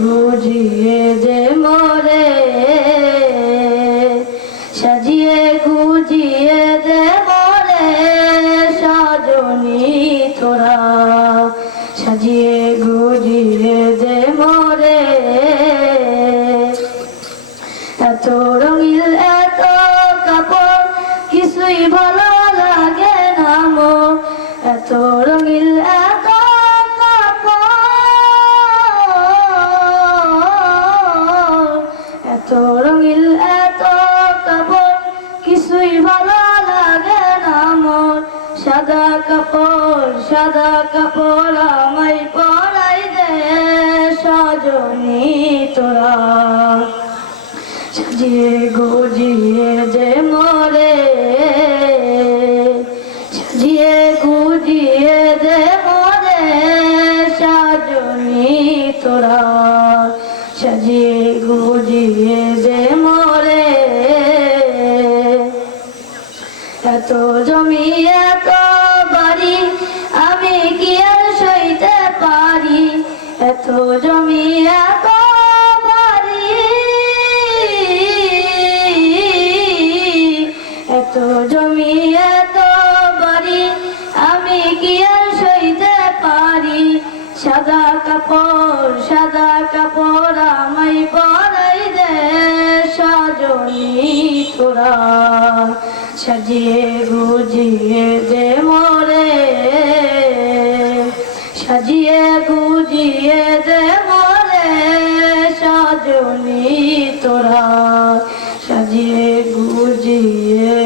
গুজিয়ে দে মোরে, সাজিয়ে গুজিয়ে দে মোরে সজনী তোরা, সাজিয়ে গুজিয়ে দে মোরে। এত রঙিল এত কাপড় কিছুই ভালো লাগে না মোর, এত রঙিল এত এত রঙিল এত কাপড় কিছুই ভালো লাগে না মোর। সাদা কাপড় আমায় পরাই দে সজনী তোরা, সাজিয়ে গুজিয়ে দে মোরে, সাজিয়ে গুজিয়ে দে মোরে সজনী তোরা, সাজিয়ে গুজিয়ে দে মোরে। এত জমি এত বাড়ি আমি কি আর সইতে পারি, এত জমি এত বাড়ি, এত জমি এত বাড়ি আমি কি আর সইতে পারি। সাদা কাপড় আমায় পরাই দে সজনী তোরা, সাজিয়ে গুজিয়ে দে মোরে, সাজিয়ে গুজিয়ে দে মোরে সজনী তোরা, সাজিয়ে গুজিয়ে